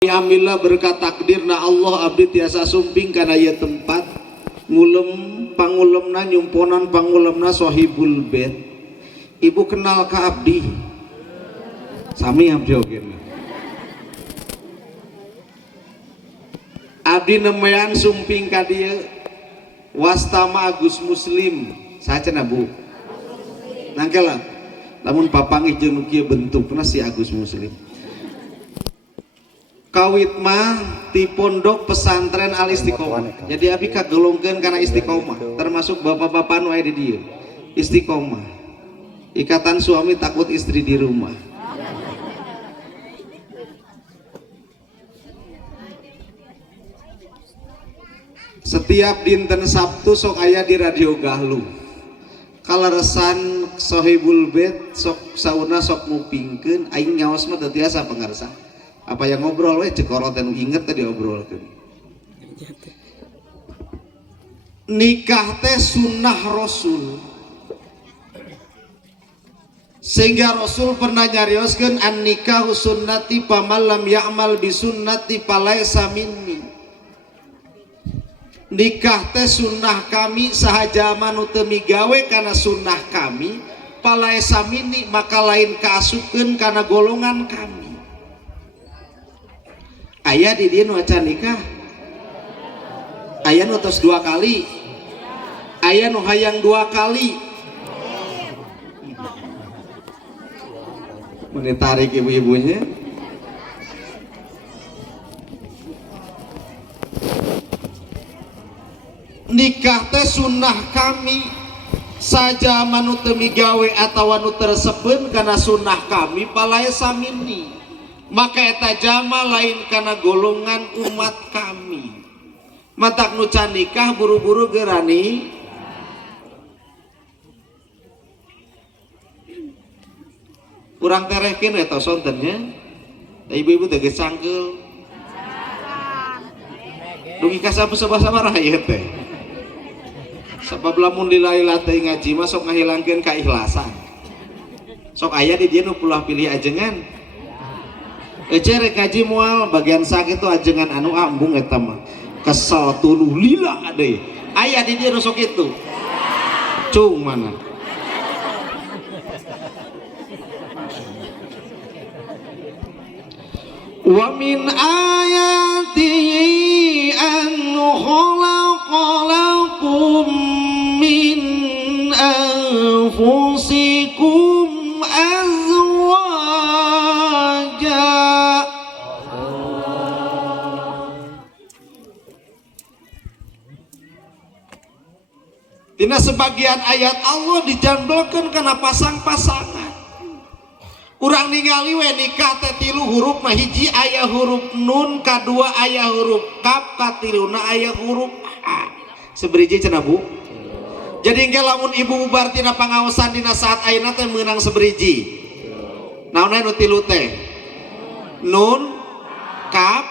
Alhamdulillah berkat takdirna Allah abdi tiasa sumping kana ieu tempat ngulem pangulemna nyumponan pangulemna Sohibul Bait. Ibu kenal ka abdi sami abdi oge abdi nemean sumping ka dieu wastama Agus Muslim sacenah Bu nangkela lamun papanggih jeung nu kieu bentukna si Agus Muslim kawit mah di pondok pesantren Al Istiqomah. Jadi abi kagolongkeun kana istiqomah, termasuk bapak-bapak nu aya di dieu. Istiqomah. Ikatan suami takut istri di rumah. Setiap dinten Sabtu sok aya di Radio Galuh. Kaleresan Sohibul Bait sok sauna sok ngupingkeun aing nyaos mah teu tiasa pangarsa. Apa yang ngobrol we cek oroten inget tadi obrolkeun. Nikah teh sunnah Rasul. Sehingga Rasul pernah nyarioskeun an nikahu sunnati paman lam ya'mal bi sunnati falaisa minni. Nikah teh sunnah kami sahaja manu teu migawe kana sunnah kami falaisa minni maka lain kaasukeun kana golongan kami. Ayah di dia nu acan nikah ayah nu tos 2 kali ayah nu hayang 2 kali menitarik ibu-ibunya nikah teh sunnah kami saja manu teu migawe atawa nu tersepeun kana sunnah kami palaesa minni maka eta jama lain karena golongan umat kami matak nu can nikah buru-buru gerani kurang terehkeun eta sontennya ibu-ibu teh geus sangkeul dugi ka sabar-sabar ieu teh sabab lamun lilailah teh ngaji mah sok ngahilangkeun kaikhlasan sok aya di dieu nu pulah pilih ajengan rek ngaji moal bagian sakit itu ajengan anu ambung eta mah kesel tuluh lila deui aya di dieu nu sok kitu cung mana wa min ayatihi an khalaqalakum min anfusikum dina sebagian ayat Allah dijandolkeun kana pasang-pasangan. Urang ningali we nikah teh 3 huruf mah hiji aya huruf nun, kadua aya huruf kaf, katiluna aya huruf a. Seberiji cenah Bu. Jadi engke lamun ibu bubar tina pangaosan dina saat ayeuna teh meunang seberiji. Naon nu tilu teh? Nun, kaf,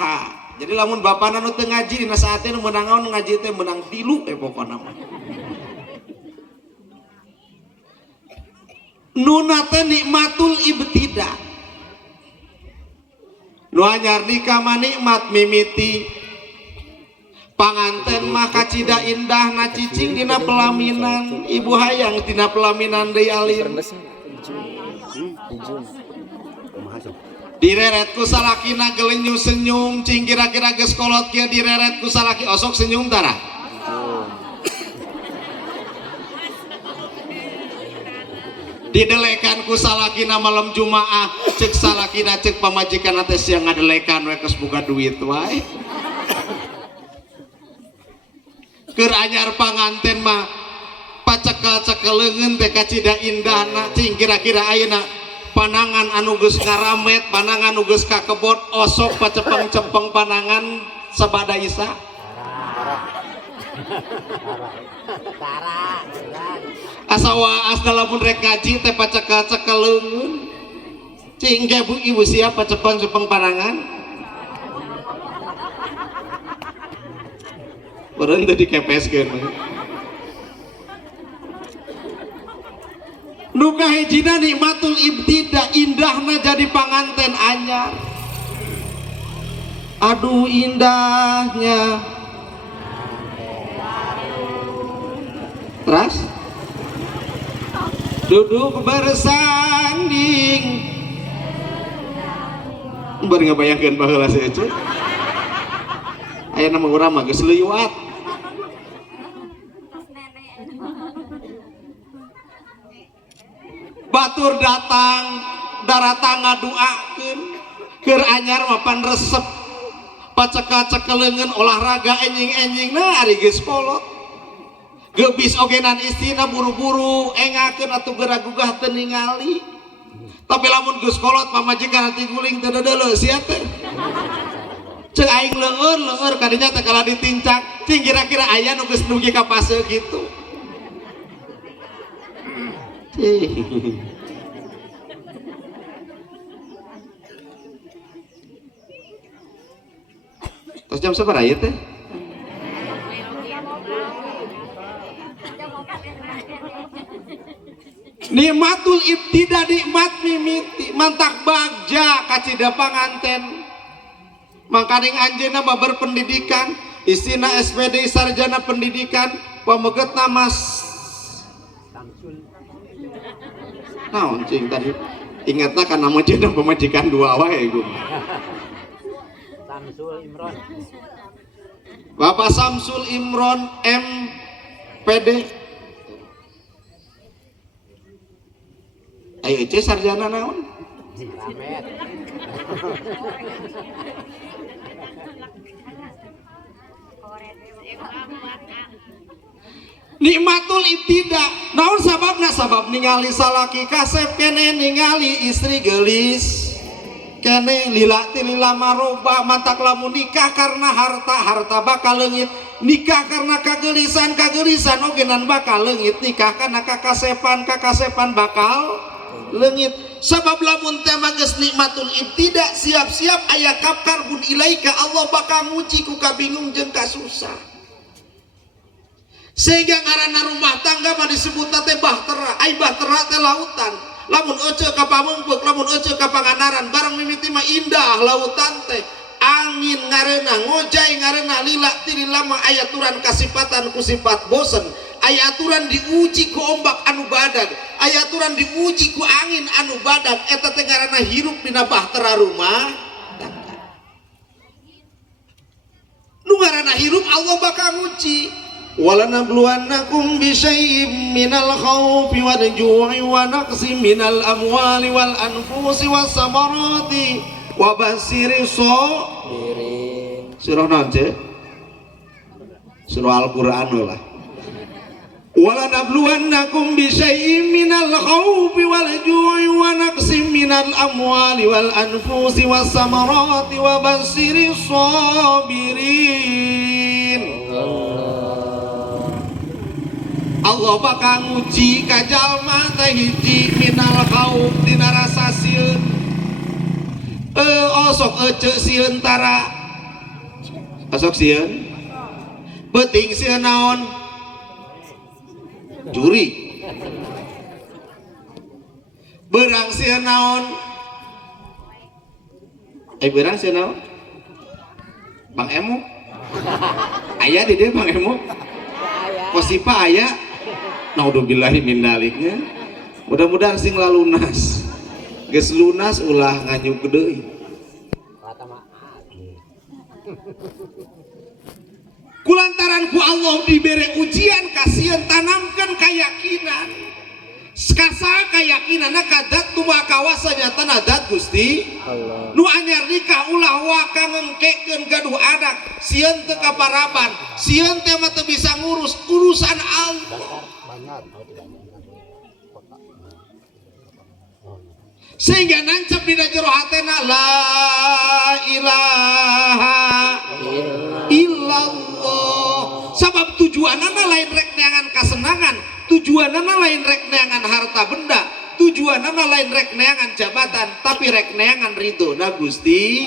ha. Jadi lamun bapana nu teu ngaji dina saat teh meunang naon ngaji teh meunang 3 pokona mah. Nuna teh nikmatul ibtida. Nu anyar nikah mah nikmat mimiti. Panganten mah kacida indah na cicing dina pelaminan. Ibu hayang dina pelaminan deui alim. Direret ku salakina gelenyu senyum cing kira-kira geus kolot kieu direret ku salaki osok senyum tara didelekan ku salakina malam Jumaah cek salakina cek pamajikan teh siang ngadelekan we geus boga duit wae keur anyar panganten mah pacekel-cekeleungeun teh kacida indahna cing kira-kira ayeuna panangan anu geus ngaramet panangan anu geus kakebot osok pacepeng-cepeng panangan sabada isa asa waas lamun rek ngaji teh pacekel-cekeleungeun cing ge Bu ibu siap pacepeng-cepeng panangan beureun teh dikepeskeun nuka hijina nikmatul ibtida indahna jadi panganten anyar aduh indahnya. Terus duduk bersanding baru ngebayangkan baheula si Ece aya nama urang mah geus leuwat. Batur datang daratang ngaduakeun keur anyar mah pan resep paceka-cekeleungeun olahraga enjing-enjing nah ari geus kolot gebis ogenan istina buru-buru engakeun atuh geragugah teu ningali tapi lamun geus kolot pamajikan hati guling teu deuleu sia teh ceuk aing leueur kadinya teh kala ditincak cing kira-kira aya nu geus nugi ka fase kitu. Terus jam sabaraha ieu teh? Nikmatul ibtida nikmat mimiti mantak bagja kacida panganten mangkaning anjeunna mah berpendidikan istina SPD sarjana pendidikan pamegetna Mas naon cing tadi ingatna kana majeuna pemajikan dua wae gum Samsul Imron Bapak Samsul Imron MPD ayo Ece sarjana naon? Ramet. Nikmatul ibtida naon sababna sabab ningali salaki kasep kene ningali istri gelis kene lila ti lila maroba mantak lamun nikah karena harta bakal leungit nikah karena kagelisan ogenan bakal leungit nikah karena kakasepan bakal leungit sabab lamun teh mah geus nikmatul ibtida siap-siap aya karbun ilaika Allah bakal nguci ku kabingung jeung kasusah sehingga ngaranna rumah tangga mah disebut teh bahtera ai bahtera teh lautan lamun ece ka pamengpeuk lamun ece ka panganaran barang mimiti mah indah lautan teh angin ngareuna ngojay ngareuna lila ti lama ayaturan kasifatan ku sifat bosen ayaturan diuji ku ombak anu badag ayaturan diuji ku angin anu badag eta teh ngaranna hirup dina bahtera rumah tangga nu ngaranna hirup Allah bakal nguji walanabluwannakum bisyai'im minal khaufi wal ju'i wa naqsim minal amwali wal anfusi was samarati wa basyiri sabirin surah naon ce surah Al-Qur'an lah walanabluwannakum bisyai'im minal khaufi wal ju'i wa naqsim minal amwali wal anfusi was samarati wa basyiri sabirin Allah bakal nguji ka jalma teh hiji minal khauf dina rasa sieun osok ece sieun tara osok sieun beuting sieun naon juri beurang sieun naon beurang sieun naon Bang Emu aya di dieu Bang Emu posipa aya naudzubillahi min daliknya mudah-mudahan sing lalunas geus lunas ulah nganyuk deui kulantaran ku Allah dibere ujian kasieun tanamkeun keyakinan skasa keyakinan kadat tu makawasanya tanadat Gusti Allah nu anyar nikah ulah waka ngengkekeun gaduh anak sieun teu kaparaban sieun teh mah teu bisa ngurus urusan Allah sehingga nancap di jero hatena la ilaha illallah sabab tujuanana lain rek neangan kasenangan tujuanana lain rek neangan harta benda tujuanana lain rek neangan jabatan tapi rek neangan ridhona Gusti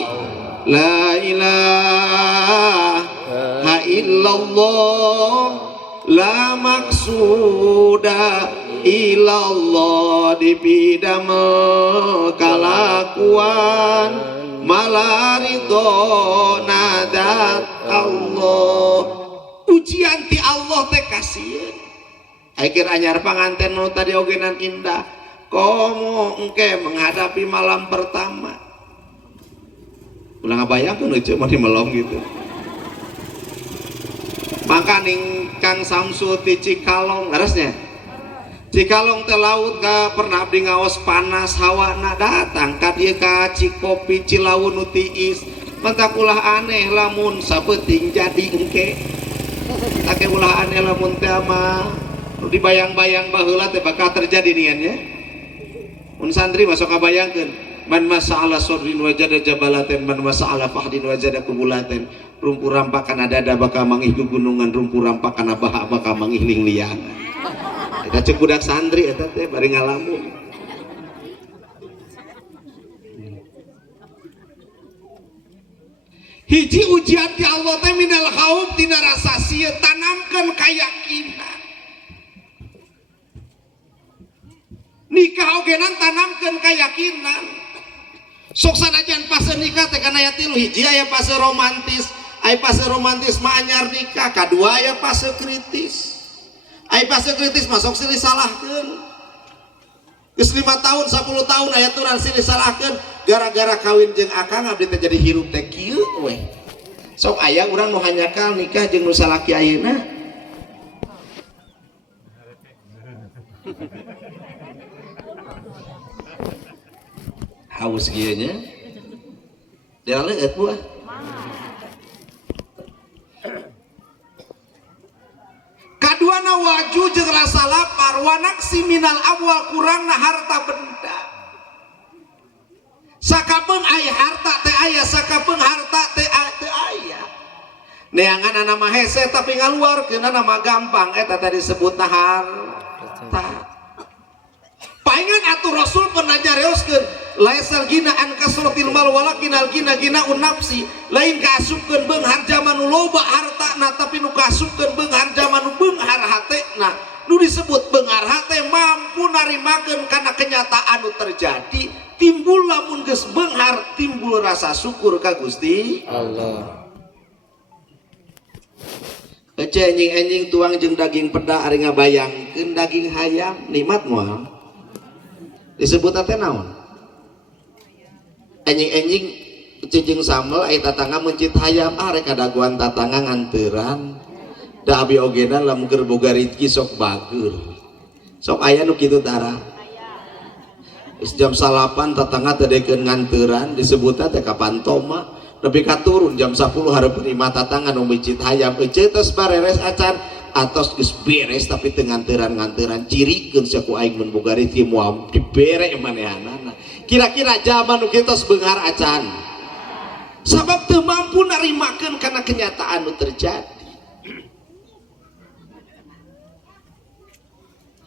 la ilaha illallah la maksuda ilallah dipidamel kalakuan malarido nadat Allah. Ujian ti Allah teh kasieun. Akhir anyar panganten nu tadi ogenan indah. Komo engke menghadapi malam pertama. Ulah ngabayangkeun euy mah di melong gitu. Maka ning Kang Samsul ti Cikalong harusnya Cikalong teh laut ka pernah abdi ngaos panas hawana datang ka dieu ka Cikopi Cilawu nu tiis mentak ulah aneh lamun saeuting jadi engke take ulah aneh lamun teh mah nu dibayang-bayang baheula teh bakal terjadi nian ya mun santri masuk kabayangkeun man masa'ala sodrin wajada jabalaten man masa'ala fahdin wajada kubulaten rumpu rampakan ada bakal mangih gunungan rumpu rampakan abah bakal mangih lingliangan eta ceuk budak santri eta teh bari ngalamun hiji ujian ti Allah teh minal khauf tina rasa sieun tanamkeun kayakinan nikah ogenan tanamkeun kayakinan sok sanajan pas nikah teh kana aya tilu hiji aya fase romantis aya fase romantis mah anyar nikah kadua aya fase kritis aya fase kritis mah sok silih salahkeun geus 5 tahun 10 tahun aya turan silih salahkeun gara-gara kawin jeung akang abdi teh jadi hirup teh kieu we sok aya urang nu hanyakal nikah jeung nu salaki ayeuna haus kieu nya dia leueut buah kaduana waju jeung rasa lapar wanaksi minal amwal kurangna harta benda sakapeung aya harta teh aya sakapeung harta teh aya neangan nama hese tapi ngaluarkeun nama gampang eta tadi disebutna harta paingan atuh Rasul pernah nyareoskeun laisal gina an kasratil mal walakinal gina ginaun nafsi lain kaasupkeun beunghar zaman nu loba hartana tapi nu kaasupkeun beunghar zaman nu beunghar hatena nu disebut beunghar hate mampu narimakeun kana kenyataan nu terjadi timbul lamun geus beunghar timbul rasa syukur ka Gusti Allah ece enjing-enjing tuang jeung daging peda ari ngabayangkeun daging hayam nikmat moal disebut teh naon enjing-enjing cicing samel aya tatangga mencit hayam rek kadaguan tatangga nganteuran da abi ogena lamun keur boga rezeki sok bager sok aya nu kitu tara geus jam 8 tatangga teh dekeun nganteuran disebutna teh kapantoma nepi ka turun jam 10 hareupeun imah tatangga nu mencit hayam ece tos bareres acan atos geus beres tapi teu nganteuran-nganteuran cirikeun saku aing mun boga rezeki moal dibere manehanana kira-kira zaman nu kitu beunghar acan sabab teu mampu narimakeun kana kenyataan nu terjadi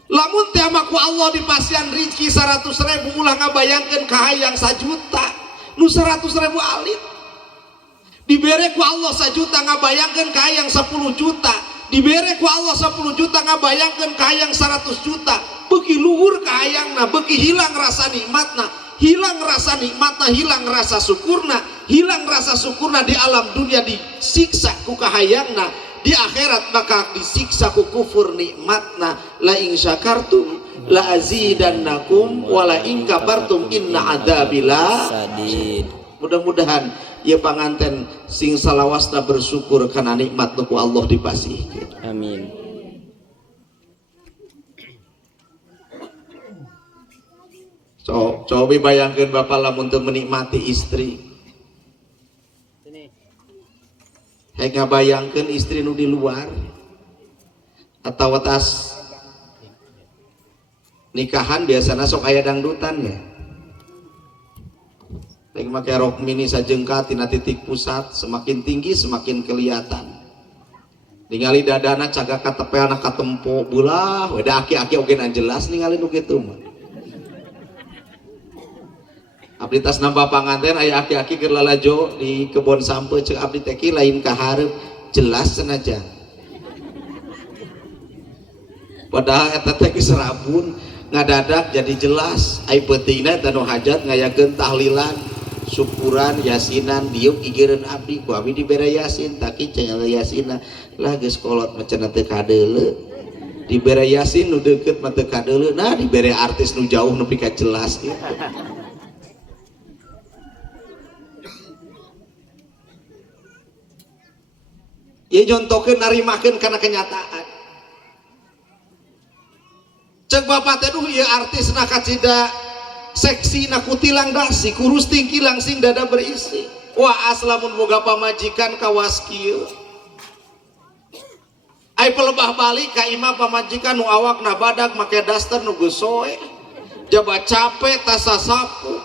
lamun teh mah ku Allah dipasian rezeki 100.000 ulah ngabayangkeun kahayang 1 juta nu 100.000 alit dibere ku Allah 1 juta ngabayangkeun kahayang 10 juta dibere ku Allah 10 juta ngabayangkeun kahayang 100 juta beuki luhur kahayangna beuki hilang rasa nikmatna hilang rasa nikmatna hilang rasa syukurna di alam dunia disiksa ku kahayangna di akhirat bakal disiksa ku kufur nikmatna la in syakartum la azidannakum wa la in kafartum inna adzabila sadid mudah-mudahan ya panganten sing salawasna bersyukur karena nikmat ku Allah dipasihkeun amin coba bayangkan bapak lamun teu menikmati istri hayang ngabayangkeun istri nu di luar atau atas nikahan biasanya sok aya dangdutan ya hayang make rok mini sajengka tina titik pusat semakin tinggi semakin kelihatan ningali dadana caga katepeana katempo bulah we da aki-aki oge jelas ningali nu kitu mah abdi tas nambah panganten aya aki-aki keur lalajo di kebon sampeu ceuk abdi teh lain ka hareup jelas sanajan padahal eta teh geus rabun ngadadak jadi jelas ai peutingna teh nu hajat ngayakeun tahlilan syukuran yasinan diuk igireun abdi ku abdi dibere yasin taki cenah yasina lah geus kolot macan teu kadeuleu dibere yasin nu deukeut mah teu kadeuleu nah dibere artis nu jauh nepi ka jelas gitu. Ieu nyontokeun narimakeun kana kenyataan. Cek bapak teh duh ieu artisna kacida seksi na kutilang dasi kurus tinggi langsing dada berisi. Wah aslamun boga pamajikan kawas kieu. Ai pelebah balik ka imah pamajikan nu awakna badag make daster nu geus soe. Jaba capek tasa sapu.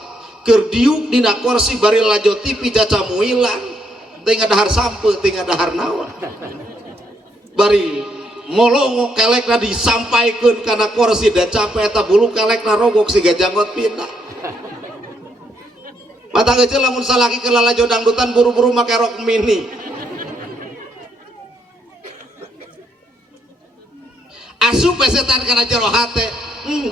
Keur diuk dina kursi bari lajo TV caca muilang. Teu ngadahar sampe, teu ngadahar naon. Bari molongo kelekna disampaikeun kana kursi da capek eta bulu kelekna rogok siga janggot pindah. Mata kecil lamun salaki kelalajo dangdutan buru-buru make rok mini. Asup setan kana jero hate.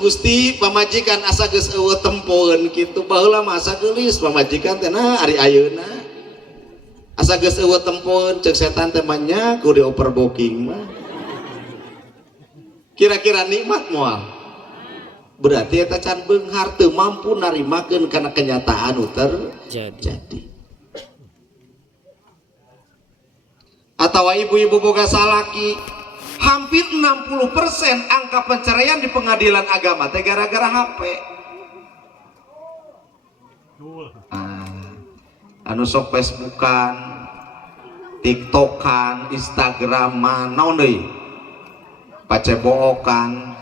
Gusti pamajikan asa geus eueuh tempoeun kitu baheula mah asa geulis pamajikan teh nah ari ayeuna. Asa geus eueuh tempoeun ceuk setan teh mah nya ku dioper booking mah. Kira-kira nikmat moal. Berarti eta can beunghar teu mampu narimakeun kana kenyataan nu terjadi. Atawa ibu-ibu boga salaki hampir 60% angka perceraian di pengadilan agama teh gara-gara HP. Anu sok Facebookan, TikTokan, Instagraman, naon deui? Pacebokan.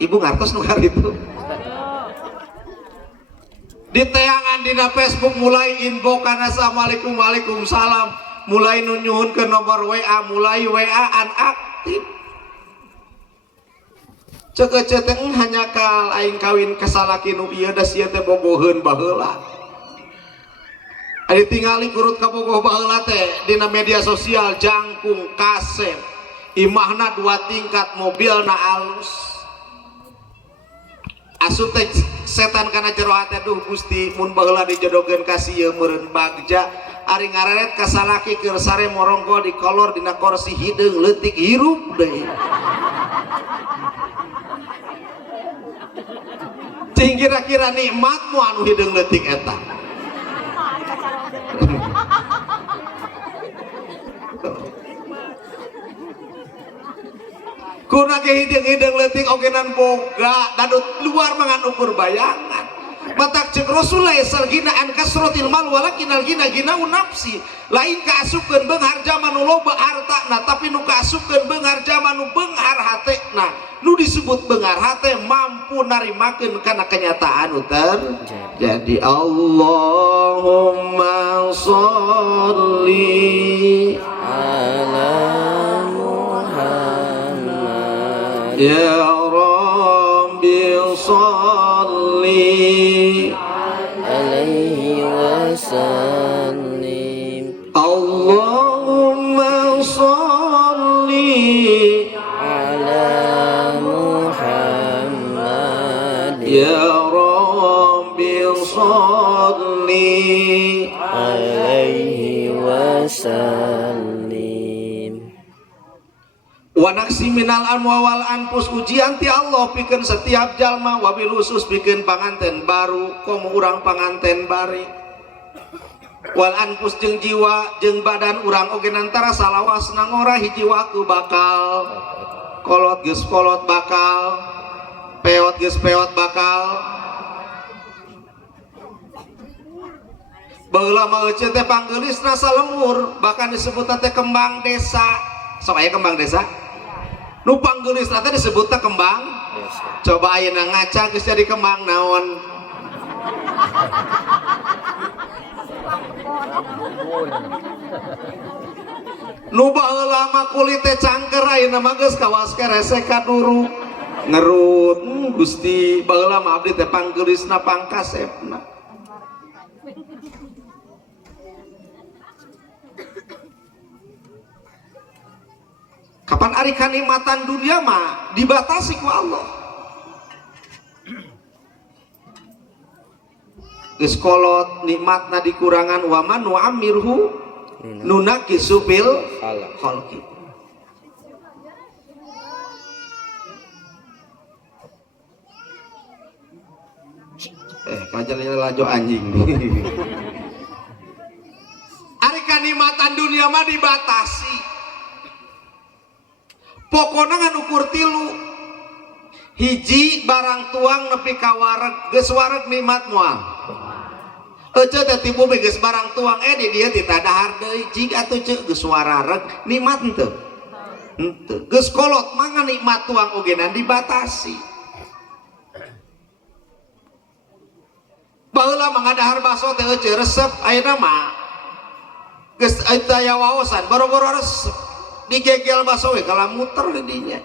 Ibu ngartos nu itu. Di teangan dina Facebook mulai inbox kana assalamualaikum waalaikumsalam, mulai nunyuhun ke nomor WA, mulai WA-an aktif. Cek teh hanya kal aing kawin ka salaki nu ieu da sia teh bogoheun baheula. Adi tingali kurut ka bogoh baheula teh dina media sosial jangkung kaset. Imahna 2 tingkat, mobilna alus. Asup teh setan kana jero hate duh Gusti mun baheula dijodohkeun ka sieu meureun bagja ari ngareret ka salaki keur sare morongko di kolor dina kursi hideung leutik hirup deui. Cing kira-kira nikmat mu anu hideung leutik eta. Kuna ge hideung-hideung leutik ogenan boga dadut luar mangan ukur bayangan. Matak cek Rasulullah salgina an kasratil mal walakin algina ginaun nafsi. Lain kaasupkeun beunghar zaman nu loba hartana tapi nu kaasupkeun beunghar zaman nu beunghar hatena. Nu disebut beunghar hate mampu narimakeun kana kenyataan nu terjadi. Allahumma sholli ala Muhammad ya Rabbi sholli alaihi wasallim. Allahumma sholli ala Muhammad ya Rabbi sholli alaihi wasallim. Wa naksi minal amwa wal anfus ujian ti Allah pikeun setiap jalma wabil khusus pikeun panganten baru komo urang panganten bari. Wal anfus jeung jiwa jeung badan urang oge nantara salawasna ngora hiji waktu bakal kolot geus kolot bakal peot geus peot bakal. Baheula mah euceut teh panggeulisna salemur bahkan disebut teh kembang desa. Sok aya kembang desa? Nu panggeulisna teh disebutna kembang desa. Coba ayeuna ngaca geus jadi kembang naon? Nu baheula mah kulit teh cangker ayeuna mah geus kawas kerese kaduru ngerut. Gusti baheula mah abdi teh panggeulisna pangkasepna. Kapan ari kanikmatan dunia mah dibatasi ku Allah. geus kolot nikmatna dikurangan wa man nu'amirhu nunakisu fil khalqi. Kajalnya lajo anjing. Ari kanikmatan dunia mah dibatasi. Pokona ngan ukur tilu. Hiji barang tuang nepi ka wareg, geus wareg nikmat moal. Ece teh tibu geus barang tuang di dieu ti tadahar deui jig atuh ceuk geus warareg nikmat henteu. Henteu. Geus kolot mah nikmat tuang ogenan dibatasi. Baheula mangadahar baso teh ece resep ayeuna mah geus aya waosan boro-boro resep digegel baso we kala muter di dinya.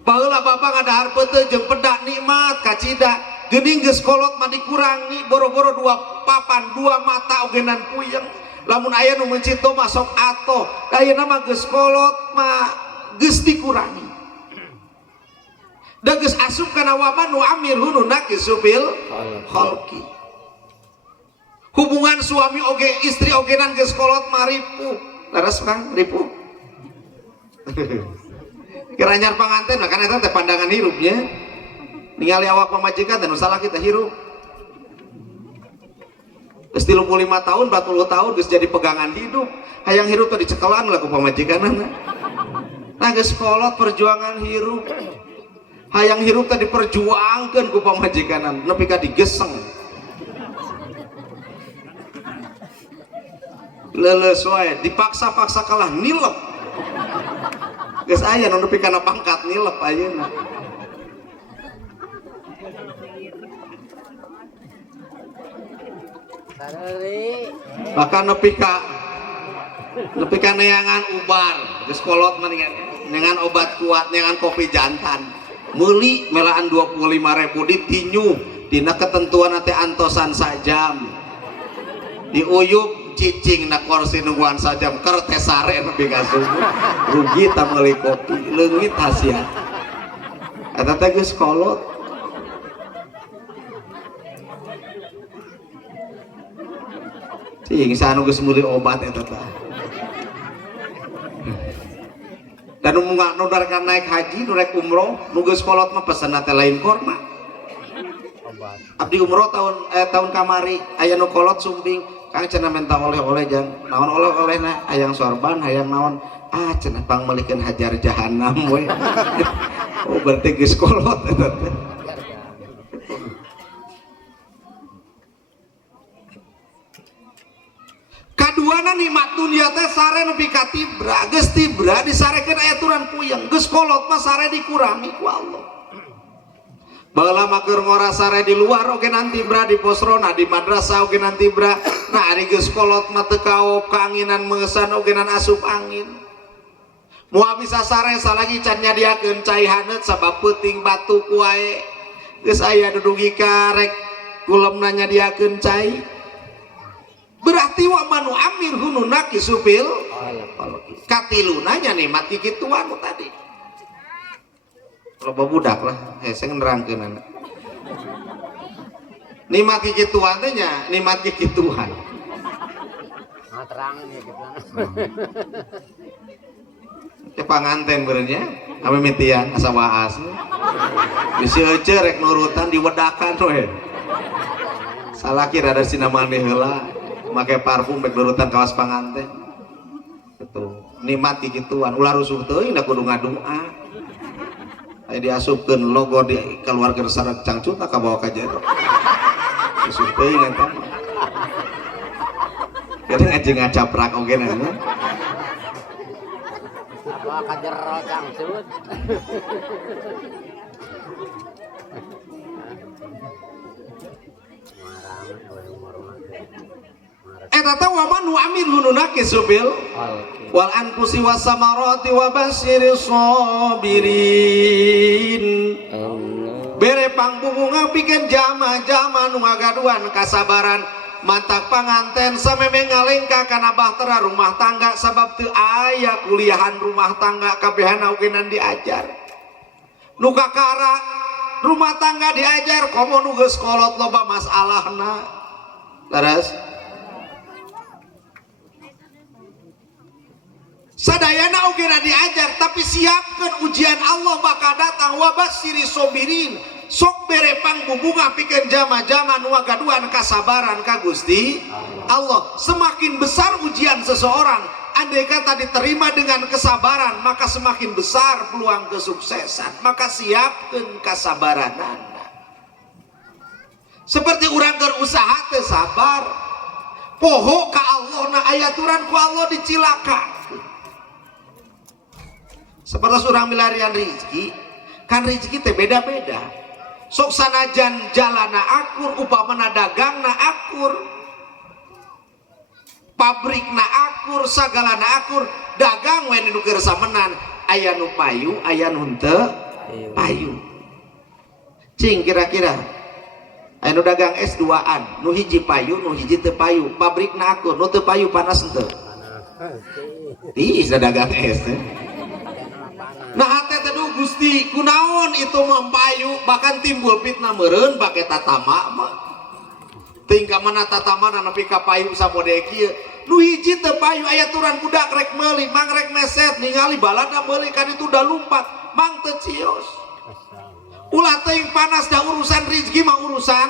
Baheula bapa ngadahar peuteuh jeung pedak nikmat kacida geuning geus kolot mah dikurangi boro-boro dua papan dua mata ogenan puyeng lamun aya nu mencito masok ato ayeuna mah geus kolot mah geus dikurangi. Da geus asup kana waman nu amirhu nunakisu fil khalqi. Hubungan suami oge istri ogenan geus kolot mah ripuh. Laras Kang ripuh. Kiranyar panganten mah kan eta teh pandangan hirupnya. Ningali awak pamajikan teh nu salah kita hirup. Geus 35 tahun 40 tahun geus jadi pegangan hidup. Hayang hirup teh dicekelan lah ku pamajikanana. Nah geus kolot perjuangan hirup. Hayang hirup tadi perjuangkan ku pamajikanan nepi ka digeseng leuleus wae dipaksa-paksa kalah nilep geus aya nu nepi kana pangkat nilep ayeuna. Maka nepi ka neangan ubar geus kolot mah neangan obat kuat neangan kopi jantan meuli melaan 25.000 ditinyu dina ketentuan teh antosan sajam diuyup cicing na kursi nungguan sajam keur teh sare nepi ka subuh rugi ta meuli kopi leungit hasiat eta teh geus kolot. Cing sanu geus meuli obat eta teh. Dan nu darkan naik haji, nu naik umroh, nu geus kolot mah pesenna teh lain korma. Abdi umroh tahun kamari aya nu kolot sumbing, Kang cenah minta oleh-oleh jang. Naon oleh-olehna? Hayang sorban, hayang naon? Ah cenah pangmelikeun hajar jahanam we. Oh berarti geus kolot eta teh. Kaduana nikmat dunia teh sare nepi ka tibra, geus tibra disarekeun aya aturan puyeng, geus kolot mah sare dikurangi ku Allah. Baheula mah keur ngora sare di luar oge nanti tibra di posrona di madrasah oge nanti tibra. Nah ari geus kolot mah teu kaop kaanginan meusan ogenan asup angin. Moal bisa sare salagi can nyadiakeun cai haneut sabab peuting batu ku wae. Geus aya dudugi karek kulemna nyadiakeun cai. Berarti wa manu amir hunu nakisu fil katiluna nya nikmat kikituan tadi. Loba budak lah, saya nerangkeun anak. Nikmat kikituan teh nya nikmat kikituan. Nah terang nya kitu. Teh panganten beurnya, ame mitian asa waas. Bisi euceur rek nurutan diwedakan we. Salaki rada sina maneh heula. Make parfum bek nurutan kawas panganten. Gitu. Nikmat kikituan ulah rusuh teuing da kudu ngadoa. Aya diasupkeun logo di keluarga sareng cangcut ka bawa ka jero. Rusuh teuing eta. Kadang aja ngacaprak oge na. Bawa ka jero cangcut. Eta teh wa man amil hununakisu bil wal anfusi wasamarati wa basyiris sabirin. Bere pangbungunga pikeun jama-jama nu ngagaduan kasabaran mantak panganten sameme ngalengka kana bahtera rumah tangga sabab teu aya kuliahan rumah tangga kabehana ogenan diajar. Nu kakara rumah tangga diajar komo nu geus kolot loba masalahna terus sadayana ogena diajar tapi siapkan ujian Allah bakal datang wabasyiri sobirin sok bere pangbubunga pikeun jama-jama nu gaduhan kasabaran ka Gusti Allah. Semakin besar ujian seseorang andai kata diterima dengan kesabaran maka semakin besar peluang kesuksesan. Maka siapkan kesabaran anda seperti orang berusaha teu sabar poho ka Allah na ayaturan ku Allah dicilaka seperti orang milarian rizki kan rizki teh beda-beda sok sanajan jalana akur upamana dagangna akur pabrik na akur sagala na akur dagang we nu keur samenan aya nu payu aya nu teu payu cing kira-kira aya nu dagang S2an nu hiji payu nu hiji teu payu pabrik na akur nu teu payu panas henteu ih dagang es teh nah hate teduh Gusti kunaon itu mampayu bahkan timbul fitnah meureun bake tatama mah tinggal mana tatama nepi ka payu samode kieu nu hiji teu payu aya turan budak rek meuli mang rek meset ningali balada meuli kan itu udah lumpat mang teu cios ulah teuing panas da urusan rezeki mah urusan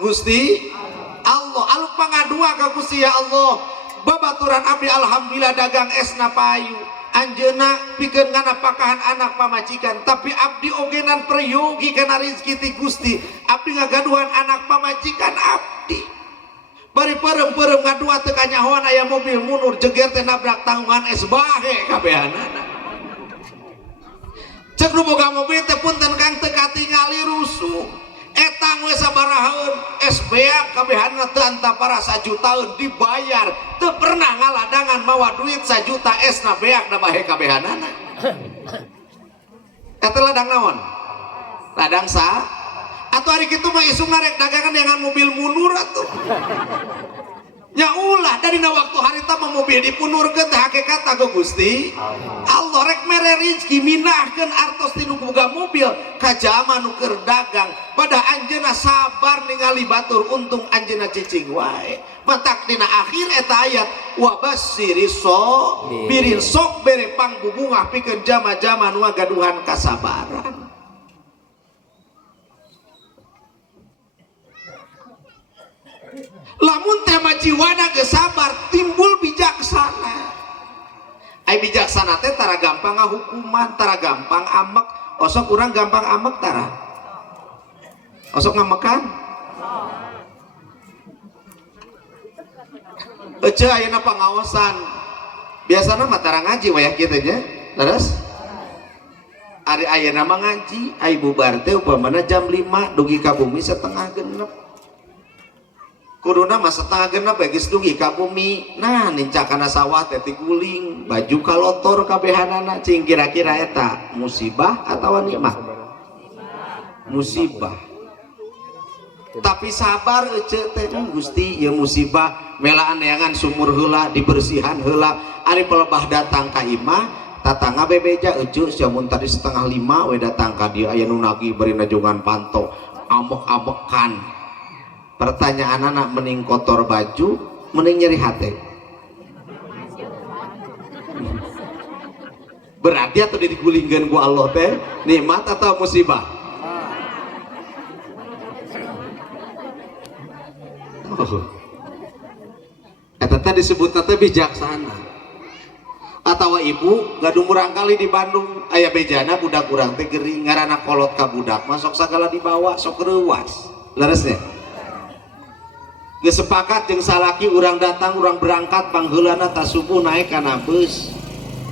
Gusti Allah aluk pangadua ka Gusti ya Allah babaturan abdi alhamdulillah dagang esna payu anjeuna pikeun ngana pakahan anak pamajikan tapi abdi ogenan peryogi kana rezeki ti Gusti abdi ngagaduhan anak pamajikan abdi bari perem-perem ngadua teu kanyahoan aya mobil mundur jeger teh nabrak tanggungan es bahe kabehanana cek nu boga mobil teh punten kang teu katingali rusuh etang we sabarahaeun SBA kabehanana teu antapara 1 jutaeun dibayar teu pernah ngaladangan mawa duit 1 juta esna beak da bahe kabehanana eta ladang naon ladang sa atau hari kitu mah isuk narek dagangan dengan mobil mundur atuh nya ulah dari na waktu harita mah mobil dipunurkeun teh hakikat ka Gusti Allah rek mere rezeki minahkeun artos tinu boga mobil ka jama nu keur dagang pada anjeunna sabar ningali batur untung anjeunna cicing wae matak dina akhir eta ayat wa basyiri sabirin sok bere pangbubungah pikeun jama-jama nu gaduhan kasabaran lamun tema jiwana geus sabar timbul bijaksana ai bijaksana teh tara gampang ngahukuman tara gampang amek osok urang gampang amek tara osok ngamekan ece ayeuna pangaosan biasana mah tara ngaji wayah kitu nya leres ari ayeuna mah ngaji ai bubar teh upamana jam 5 dugi ka bumi 5:30 kuduna mah 5:30 geus dugi ka bumi nah nincakana sawah teh guling baju kalotor kabehanana cing kira-kira eta musibah atawa nikmat musibah tapi sabar ece teh Gusti ieu musibah melaan neangan sumur heula dibersihan heula ari pelebah datang ka imah tatangga bebeja ece samun tadi 4:30 we datang ka dieu aya nu nagih bari najongan panto amek-amekan pertanyaan anak mending kotor baju mending nyeri hati berarti atau digulingkan ku Allah teh nikmat atau musibah eta teh disebut teh bijaksana atau ibu gaduh murang kali di Bandung aya bejana budak urang teh gering ngaranna kolot ka budak masuk sagala dibawa sok reuwas leresnya sepakat jeung salaki urang datang urang berangkat pangheulana tas subuh naik kana bus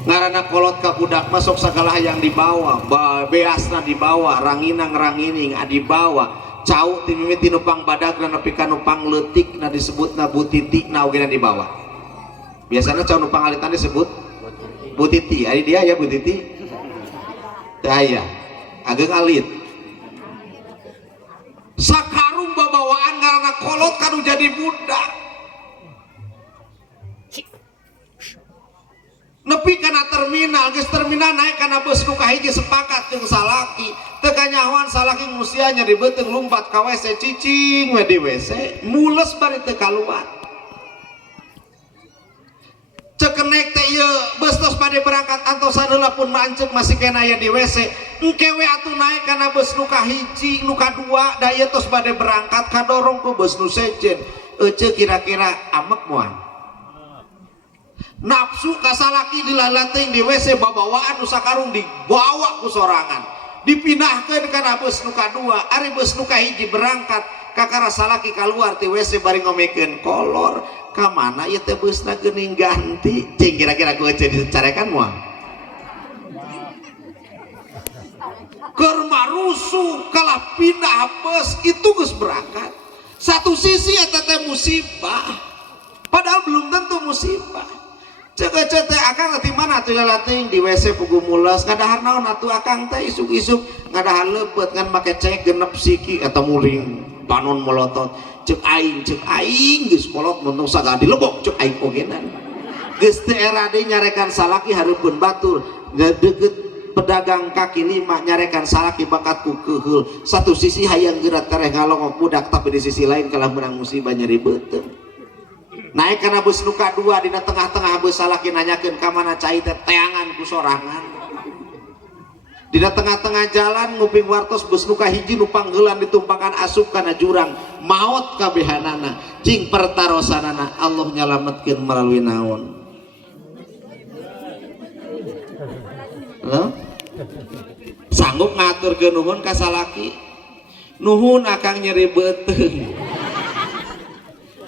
ngaranna kolot ka budak masuk sagala hayang dibawa beasna dibawa ranginang rangining dibawa cau ti mimiti nupang badag na nepi ka nupang leutik na disebutna butiti na oge dibawa biasana cau nupang alitan disebut butiti ari dia ya butiti teu aya ageng alit sakarung babawaan karena kolot kan jadi budak nepi kana terminal terminal geus terminal naik kana bus nu kahiji sepakat jeung salaki teu kanyahoan salaki musia nyari beuteung lumpat ka WC cicing we di WC mules bari teu kaluar cekenek teh ieu beus tos bade berangkat antosan heula pun mancek masih kena aya di WC engke we atuh naik kana bus nu kahiji nu kadua da ieu tos bade berangkat kadorong ku bus nu sejen ece kira-kira amek moal nafsu kasalaki dilalateng di WC babawaan nu sakarung dibawa ku sorangan dipindahkeun kana bus nu kadua ari bus nu kahiji berangkat kakara salaki keluar ti WC bari ngomekeun kolor ka mana ieu teh beusna geuning ganti cing kira-kira ku ece dicarekan moal keur marusuh kalah pindah bus itu geus berangkat satu sisi eta teh musibah padahal belum tentu musibah cek teh akang di mana tuh lating di WC pugu mules ngadahar naon atuh akang teh isuk-isuk ngadahar leupet ngan make cek genep siki eta muring panon molotot cek aing geus kolot muntung sagala dilebok cek aing ogenan geus teu era deui nyarekan salaki hareupeun batur deukeut pedagang kaki lima nyarekan salaki bakat ku keheul satu sisi hayang geura tereh ngalongok budak tapi di sisi lain kalah menang musibah nyari beuteung naik karena bus nu kadua dina tengah-tengah bus salaki nanyakeun ka mana cai teh teangan ku sorangan dina tengah-tengah jalan nguping wartos bus nu kahiji nu panggeulan ditumpakan asup kana jurang maot kabehanana cing pertarosanana Allah nyalametkeun melalui naon sanggup ngatur ke nuhun ka salaki nuhun akang nyeri beuteung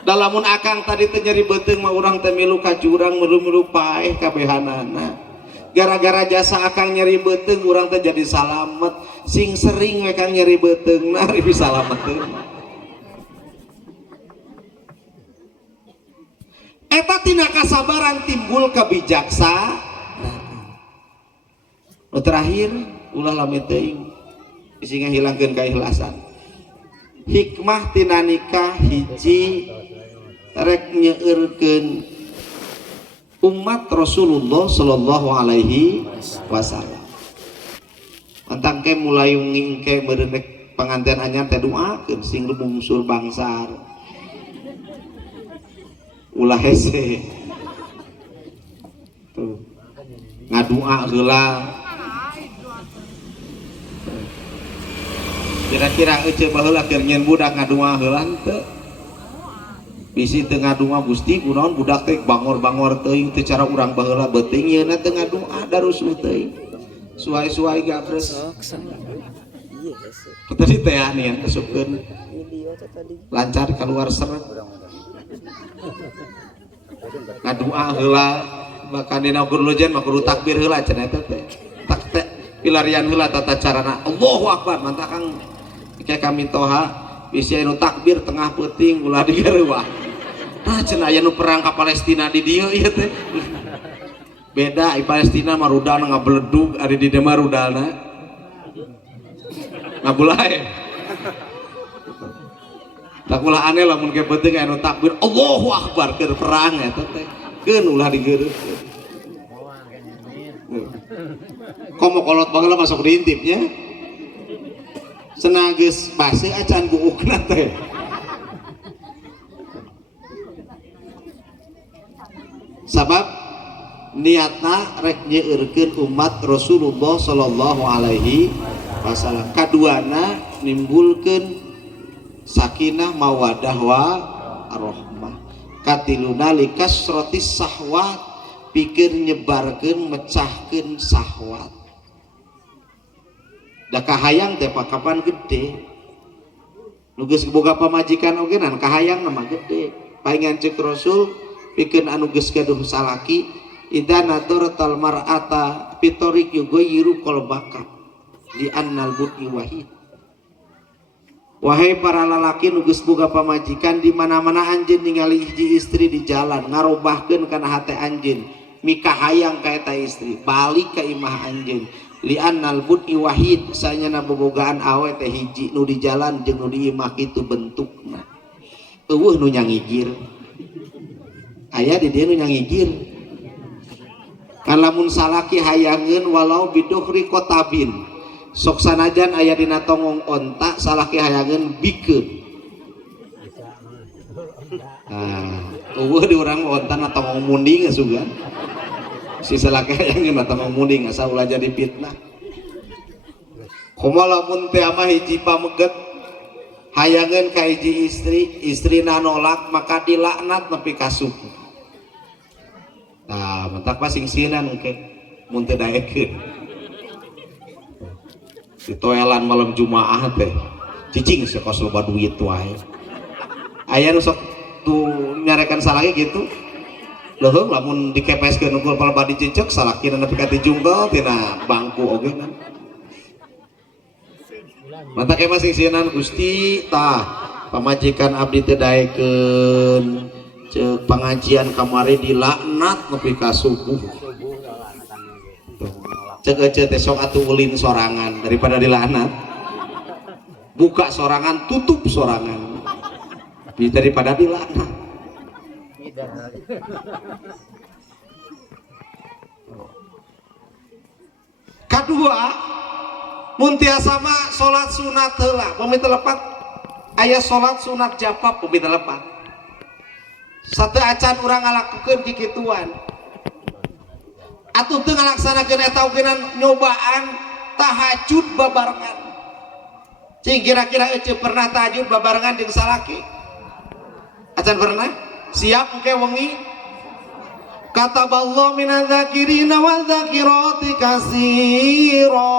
dalamun akang tadi teh nyeri beuteung mah urang teh milu ka jurang milu-milu paeh kabehanana gara-gara jasa akang nyeri beuteung urang teh jadi salamet sing sering we kang nyeri beuteungna ari disalametkeun eta tina kasabaran timbul kebijaksanaan nu terakhir ulah lami teuing bisi ngahilangkeun kaikhlasan hikmah tina nikah hiji rek nyeueurkeun umat Rasulullah sallallahu alaihi wasallam antang ke mulai ngingke meureun rek panganten anyar teh doakeun sing lumungsur bangsar ulah hese tuh ngadua heula kira-kira ece baheula keur nyeun budak ngadua heula teu bisi teu ngadua Gusti kunaon budak teh bangor-bangor teuing teu cara urang baheula beuting yeuna teu ngadua darusuh teuing suai-suai gapres tadi teh anian kesupkeun lancar keluar seret ngadua heula bahkan dina gurulujen mah kudu takbir heula cenah eta teh tak teh pilarian heula tata carana Allahu Akbar mantap kang kayak kami toha bisa anu takbir tengah peuting ulah digareuwah nah cenah aya nu perang ka Palestina di dieu ieu teh beda di Palestina mah rudalna ngabledug ari di dieu mah rudalna ngabulae tak ulah aneh lamun ke peuting anu takbir Allahu Akbar keur perang eta teh keun ulah digeureukeun komo kolot baheula masuk diintipnya senageus base acan guukna teh sabab niatna rek nyeueurkeun umat Rasulullah sallallahu alaihi wasallam kaduana nimbulkeun sakinah mawadah warahmah katiluna likasrotis sahwat pikir nyebarkeun mecahkeun sahwat da kahayang teh kapan gede nu geus boga pamajikan ogenan kahayang mah gede paingan cek Rasul pikeun anu geus gaduh salaki idza nadaratal mar'ata fitorik yughayyiru qalbaka li annal bu'i wahid wahai para lalaki nu geus boga pamajikan di mana-mana anjeun ningali hiji istri di jalan ngarobahkeun kana hate anjeun mika hayang ka eta istri balik ka imah anjeun li annal bud'i wahid sanyana bobogaan awe teh hiji nu di jalan jeung nu di imah kitu bentukna eueuh nu nyangigir aya di dieu nu nyangigir lamun salaki hayangeun walau biduhri kotabin sok sanajan aya dina tongong onta salaki hayangeun bikeun. Di urang onta na tongong munding asugan si salaki hayangeun na tongong munding asa ulah jadi fitnah. Kumaha lamun teh mah hiji pameget hayangeun ka hiji istrina nolak maka dilaknat nepi ka suku. Nah, mentak pasing-sinan ke mun teu daekeun. Ditoelan malam Jumaah teh. Cicing sekos loba duit wae. Aya nu sok tu nyarekan salaki gitu. Leuheung lamun dikepeskeun ukur palebah dicicek salakina nepi ka dijungkel tina bangku oge kan. Mentak ke pasing-sinan Gusti tah pamajikan abdi teh daekeun cek pengajian kamari dilaknat nepi ka subuh. Cek teh sok atuh ulin sorangan daripada dilaknat. Buka sorangan, tutup sorangan. Daripada dilaknat. Kadua, mun tiasa mah salat sunat heula, pami telepat aya salat sunat japab pami telepat. Satu acan urang ngalakukeun kikituan atuh teu ngalaksanakeun eta ogenan nyobaan tahajud babarengan. Cing kira-kira ece pernah tahajud babarengan jeung salaki? Acan pernah? Siap engke wengi? Kataballahu minadz-dzakirina wadz-dzakirati katsira.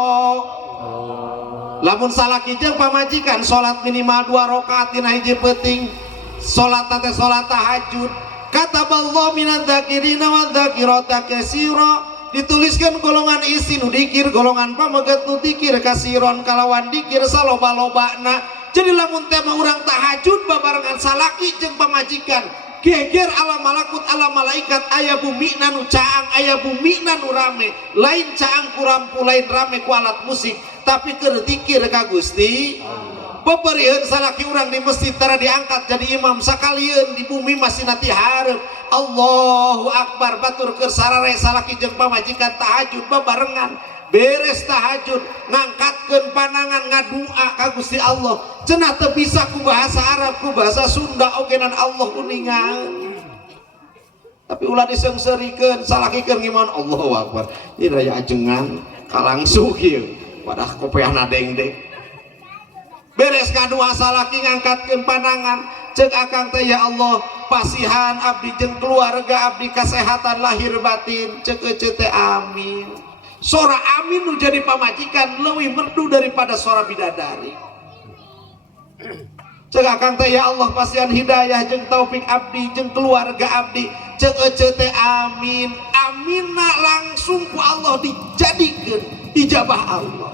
Lamun salaki jeung pamajikan salat minimal 2 rakaat dina hiji peuting salat teh salat tahajud. Kataballahu minadz-dzakirina wadz-dzakirati katsira, dituliskeun golongan isi nu dikir, golongan pameget nu dikir kasiron kalawan dikir saloba-lobana. Jadi lamun teh mah urang tahajud babarengan salaki jeung pamajikan geger ala malakut ala malaikat aya bumina nu caang aya bumina nu rame, lain caang kurampu lain rame ku alat musik tapi keur dikir ka Gusti. Peperiheun salaki urang di masjid tara diangkat jadi imam sakalieun di bumi masih nanti hareup Allahu Akbar batur keur sarare salaki jeung pamajikan tahajud babarengan. Beres tahajud ngangkatkeun panangan ngadua ka Gusti Allah cenah teu bisa ku bahasa Arab ku bahasa Sunda ogenan Allah uningan. Tapi ulah diseungseurikeun salaki keur ngimon Allahu Akbar ieu raya ajengan kalangsu kieu wadah kopeahna dengdeng. Beres kadua salaki ngangkatkeun panangan cek akang teh ya Allah pasihan abdi jeung keluarga abdi kasehatan lahir batin cek ece teh amin. Sora amin nu jadi pamajikan leuwih merdu daripada sora bidadari. Cek akang teh ya Allah pasihan hidayah jeung taufik abdi jeung keluarga abdi cek ece teh amin. Aminna langsung ku Allah dijadikeun ijabah Allah.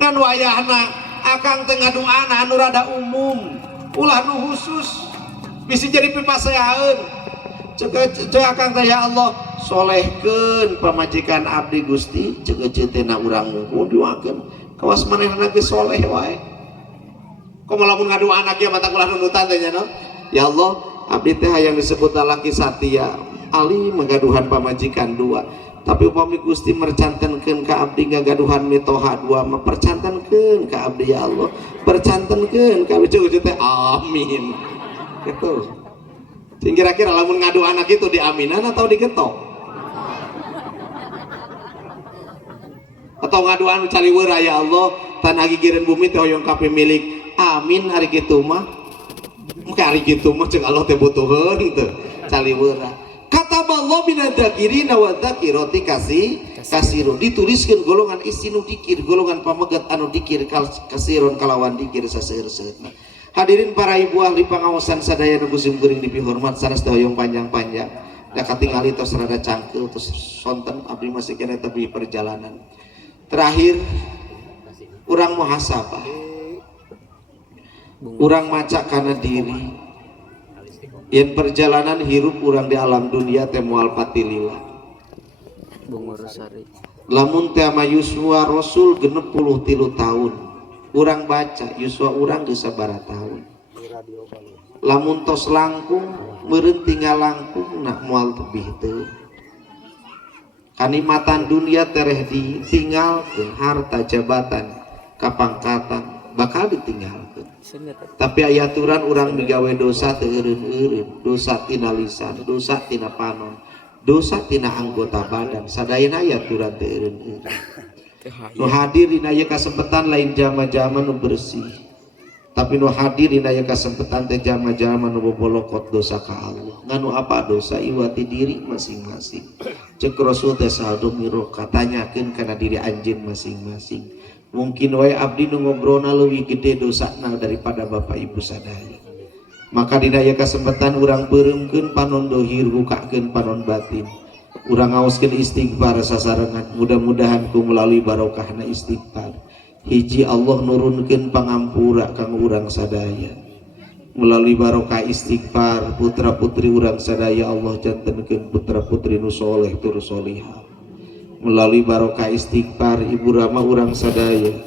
Ngan wayahna akang teh ngadoana anu rada umum ulah nu khusus bisa jadi pipaseaeun cek akang teh ya Allah solehkeun pamajikan abdi Gusti cek teh urang ngungkul diwakeun kawas manehna ge soleh wae. Kumaha lamun ngadoana kieu mata kulah nunutan teh nya no ya Allah abdi teh hayang disebut lalaki satia ali menggaduhan pamajikan 2 tapi upami Gusti mercantenkeun ka abdi ngagaduhan mitoha 2 mah percantenkeun ka abdi ya Allah percantenkeun ka ujug-ujug teh amin gitu. Sing kira-kira lamun ngadu anak itu diaminan atau digetok atau ngadu anu caliweura ya Allah tanah gigireun bumi teh hoyong kape milik amin hari kitu mah muke hari kitu mah ceuk Allah teh butuheun teu caliweura. Kataballahu minadz-dzakirina wadz-dzakirati kasirun dituliskeun golongan isi nu dikir golongan pameget anu dikir kasirun kalawan dikir saseureuseutna. Hadirin para ibu ahli pangaosan sadaya nu kusim geuring dipihormat sanes hoyong panjang-panjang da katingali tos rada cangkeul tos sonten abdi masih kena tebi perjalanan. Terakhir urang muhasabah urang maca kana diri yen perjalanan hirup urang di alam dunia teh moal patilila. Lamun teh ama yuswa Rasul 63 tahun urang baca yuswa urang geus sabaraha tahun. Lamun tos langkung meureun tinggal langkung nak moal tebih teu. Kanikmatan dunia tereh ditinggalkeun, harta jabatan kapangkatan bakal ditinggalkeun. Tapi ayaturan orang migawe dosa teu eureun-eureun, dosa tina lisan, dosa tina panon, dosa tina anggota badan, sadayana ayaturan teu eureun-eureun. Nu hadir dina ieu kasempatan lain jama-jama nu bersih, tapi nu hadir dina ieu kasempatan teh jama-jama nu bobolokot dosa ka Allah. Nganu apa dosa? Iwati diri masing-masing. Cek Rasul teh saldo miro katanyakeun kana diri anjeun masing-masing. Mungkin wae abdi nu ngobrolna leuwih gede dosana daripada bapak ibu sadaya. Maka dina ieu kasempatan urang beureumkeun panon dohir, bukakeun panon batin. Urang ngaoskeun istighfar sasarengan. Mudah-mudahan ku melalui barokahna istighfar hiji Allah nurunkeun pangampura kanggo urang sadaya. Melalui barokah istighfar putra putri urang sadaya Allah jantenkeun putra putri nu soleh tur solihah. Melalui barokah istighfar ibu rama urang sadaya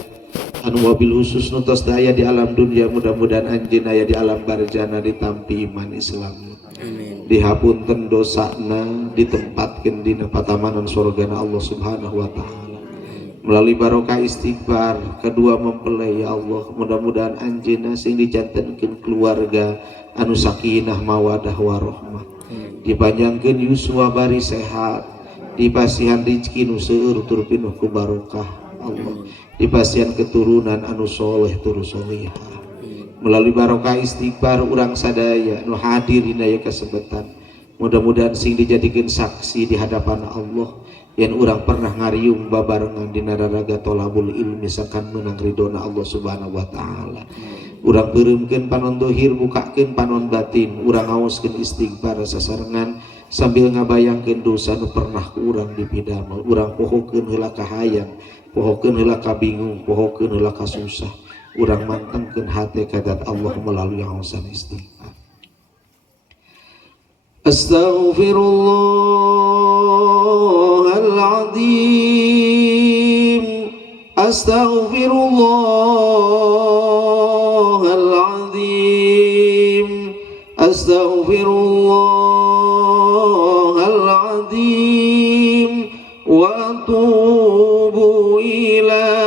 anu wabil khusus nu tos daya di alam dunia, mudah-mudahan anjeun aya di alam barzana ditampi iman Islam. Amin. Dihapunten dosana, ditempatkeun dina patamanan surgana Allah Subhanahu wa taala. Melalui barokah istighfar kedua mempelai ya Allah, mudah-mudahan anjeunna sing dijantenkeun keluarga anu sakinah mawadah warahmah, dipanjangkeun yuswa bari sehat, dipasihan rezeki nu seueur tur pinuh ku barokah Allah, dipasihan keturunan anu soleh tur solihah. Melalui barokah istighfar urang sadaya nu hadir dina ieu kasempatan, mudah-mudahan sing dijadikeun saksi di hadapan Allah yang urang pernah ngariung babarengan di nararaga tolabul ilmi sakan menang ridona Allah Subhanahu wa taala. Urang beureumkeun panon dohir, bukakeun panon batin, urang ngaoskeun istighfar sasarengan sambil ngabayangkeun dosa nu pernah ku urang dipidamel. Urang pohokeun heula ka hayang, pohokeun heula ka bingung, pohokeun heula ka susah. Urang mantengkeun hate kadat Allah melalui ngaosan istighfar. Astaghfirullahaladzim, astaghfirullahaladzim, astaghfirullahaladzim, wa atubu ilaih.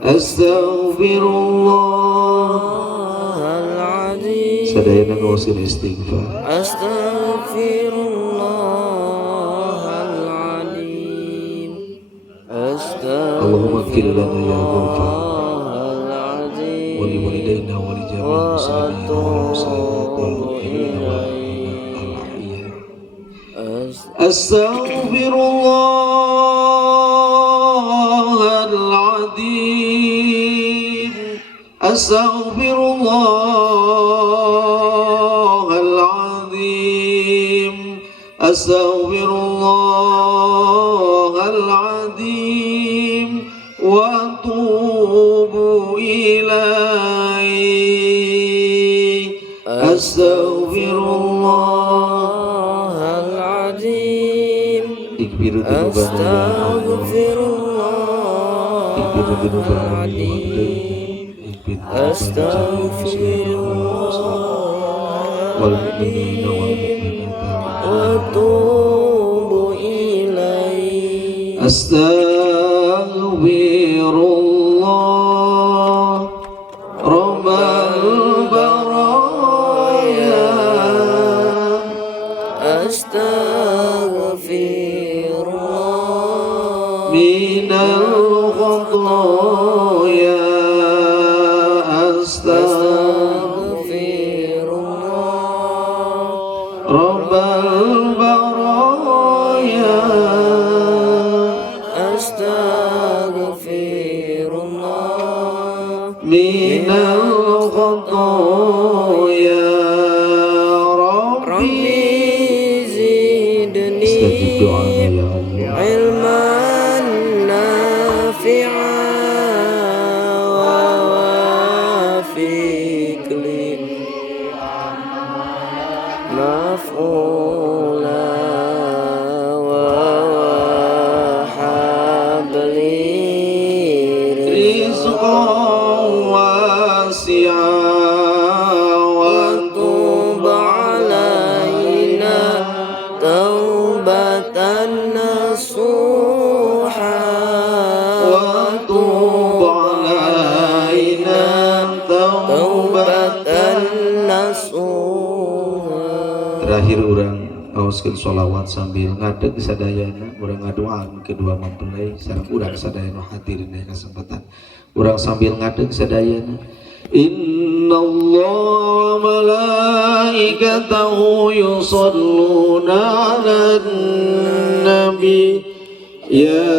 Astaghfirullah. Sadayana ngaosin istighfar. Astaghfirullahaladzim. Allahumma ighfir lana ya Ghafar wa li walidayna wa li jami'il muslimin wal muslimat wal mu'minin wal ahya. Astaghfirullahaladzim. Astaghfirullahaladzim, astaghfirullahaladzim, wa atubu ilaih. Astaghfirullahaladzim. Ikbiru dunubana ya Astaghfirullah wal mu'minina wal mu'minat wa atubu ilaih. Astaghfirullah rabbal baraya. Astaghfirullah minal khataaya. Astaghfirullah rabbal baraya. Astaghfirullah minal khataaya. Rabbi zidni ilman nafi'an wa wafiqli maf'ula wa habli rizqan wasi'an wa tub alaina taubatan nasuha. Terakhir urang ngaoskeun sholawat sambil ngadeg sadayana, urang ngadoaan kedua mempelai sareng urang sadaya nu hadir dina kesempatan. Urang sambil ngadeg sadayana. Innallaha malaikatahu yusholluna 'alan nabi ya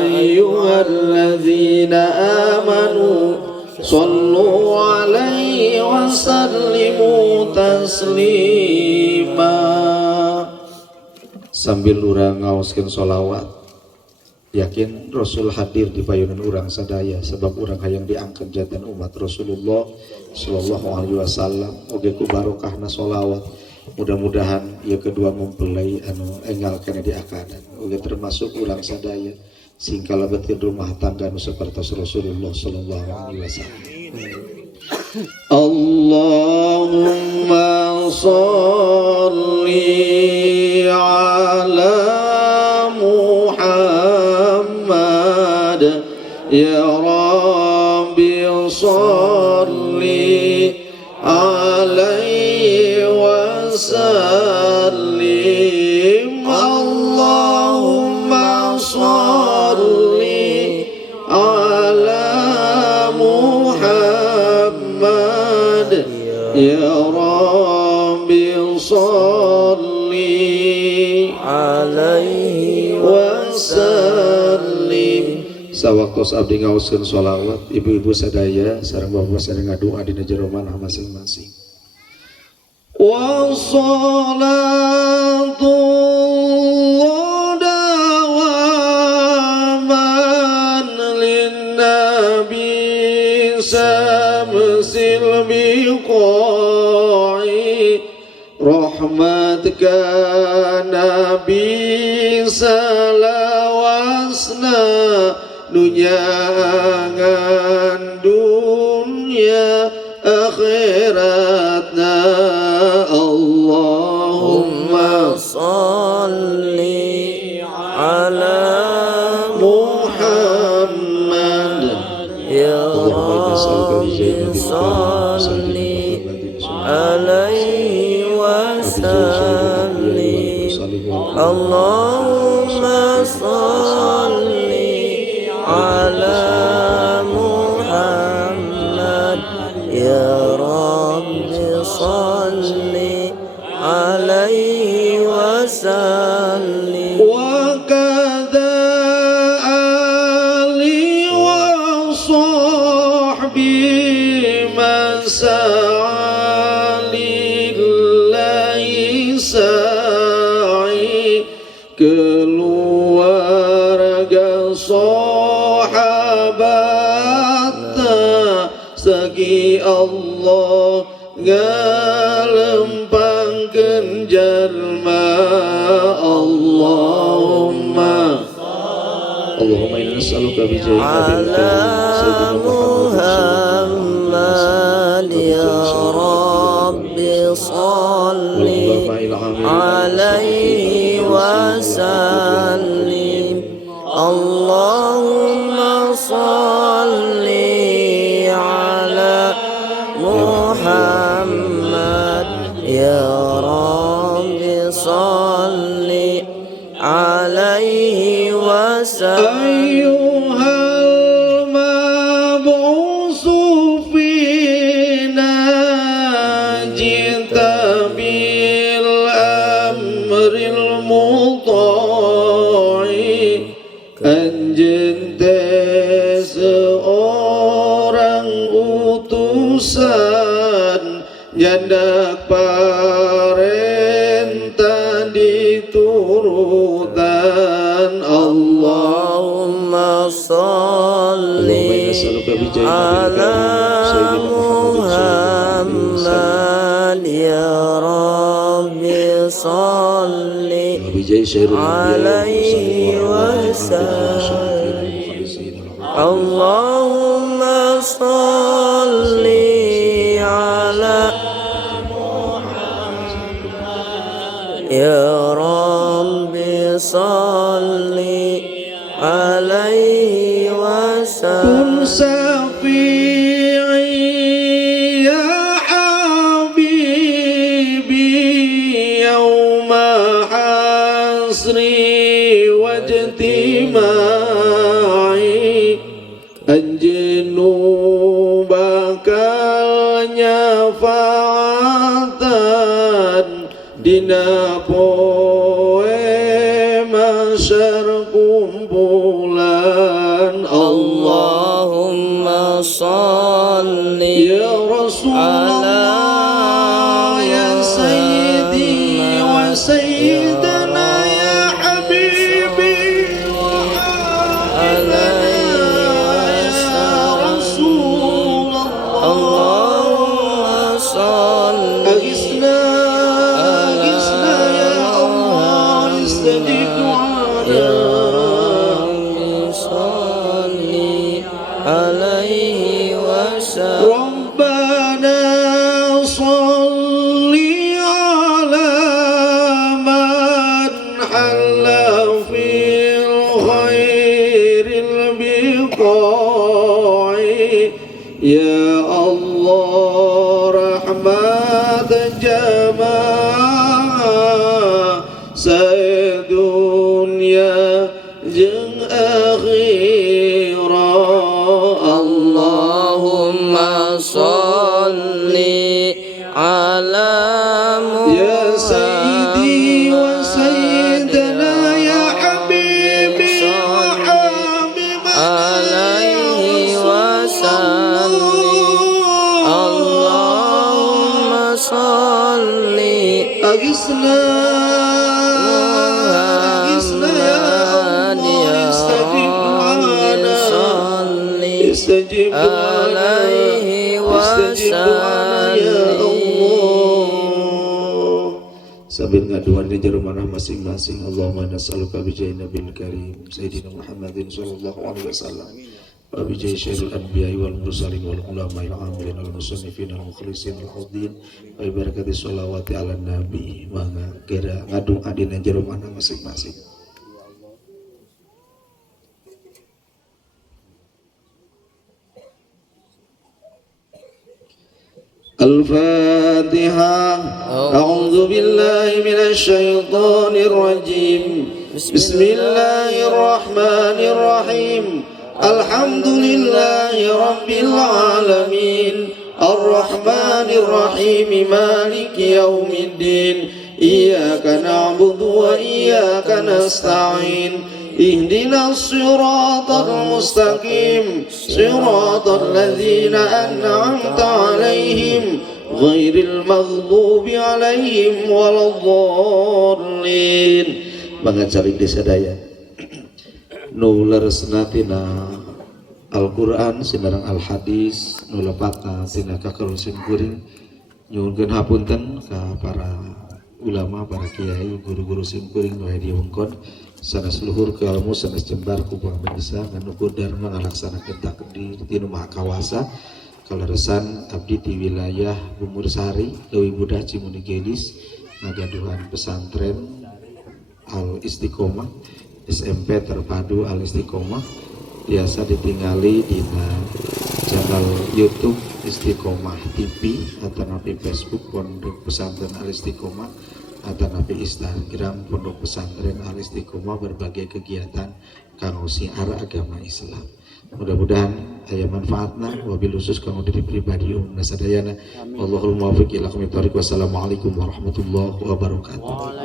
ayyuhalladzina amanu shallu 'alaihi wa sallimu taslima. Sambil urang ngaoskeun sholawat, yakin Rasul hadir di payunan urang sadaya sebab urang hayang diangkat jantan umat Rasulullah sallallahu alaihi wasallam. Oge ku barokahna sholawat mudah-mudahan ieu kedua mempelai anu enggal kana diakadan oge termasuk urang sadaya sing kalebetkeun rumah tangga nu sapertos Rasulullah sallallahu alaihi wasallam. Allahumma sholli ala ya Rabbi sholli alaihi wa sallim. Allahumma sholli ala Muhammad ya Rabbi sholli alaihi wa sallim. Sawaktos abdi ngaoskeun sholawat, ibu-ibu sadaya sareng bapak sadaya ngadoa dina jero manah masing-masing. Wassalatu dawaman linnabi samsil biqai rahmatka nabi salawasna dunyangan dunya akhiratna. Allahumma sholli ala Muhammad ya Rabbi sholli alaihi wa sallim. Allahumma sholli ala Muhammad ya Rabbi sholli alaihi wa sallim. Wa kadza ali wa sahbi masalillahi sa'i keluarga sahabatna sagi Allah ngalempangkeun jalma. Allahumma inna nas'aluka bi jayyi ala Muhammad ya Rabbi sholli alaihi wa sallim. Allahumma sholli ala Muhammad ya Rabbi sholli alaihi wa sallim. Ayyuhal mab'usu fina jita bil amril muta'i. Anjeun teh seorang utusan nyandak parentah diturutan. Allahumma sholli ala Muhammad ya Rabbi sholli alaihi wa sallim. Allahumma sholli ala ya Rabbi sholli alaihi wa sallim. Kun syafi'i nyafaatan dina poe masyar kumpulan. Allahumma salli ya Rasulullah ya Sayyidi wa Sayyidana ya Habibi wa Allahumma salli Agisna ya Allah istajib du'ana salli alaihi wasallam. Rabbana salli ala man halla fil khairil biqa'i. Ya Allah rahmat jamaah sadunya jeung akhirah. Allahumma salli ala ya Sayyidi wa Sayyidana ya Habibi wa Habibana alaihi wasallam. Allahumma salli Agisna ya Allah istajib du'ana istajib du'ana istajib du'ana ya Allah. Sambil ngaduan di jero manah masing-masing. Allahumma nas'aluka bi jahi nabil karim sayyidina Muhammadin sallallahu alaihi wasallam wa bi jahi syaril anbiya'i wal mursalin wal ulama'i wal amilin wal musannifin wal mukhlisin wal khudin wa bi barakati sholawati ala nabi. Mangga kira ngadu adina jero manah masing-masing. Al-Fatihah. A'udzu billahi minasy syaithanir rajim. Bismillahirrahmanirrahim. Alhamdulillahi rabbil alamin. Ar-Rahmanir Rahim. Maliki yaumiddin. Iyyaka na'budu wa iyyaka nasta'in. Ihdinas siratal mustaqim siratal ladzina an'amta 'alaihim ghairil maghdubi 'alaihim waladdallin. Mangacalik desa daya nu leresna tina Al-Qur'an sinareng al-hadis nu lepatna tina kakarusin kuring nyuwunkeun hapunten ka para ulama, para kiai, guru-guru simkuring nu aya di wengkon sanes luhur keilmu sanes jembar ku pamrisa nganu dharma ngalaksanakeun takdir ti nu maha kawasa kaleresan abdi di wilayah Bumur Sari leuwih mudah Cimuni Gelis ngagaduhan pesantren Al Istiqomah SMP terpadu Al Istiqomah biasa ditinggali dina channel YouTube Istiqomah TV atau nabi Facebook Pondok Pesantren Al Istiqomah atau nabi Instagram Pondok Pesantren Al Istiqomah berbagai kegiatan kanggo siar agama Islam. Mudah-mudahan aya manfaatna wabil khusus kanggo diri pribadi umumna sadayana. Wallahul muwaffiq ila aqwamit thoriq. Wassalamualaikum warahmatullahi wabarakatuh.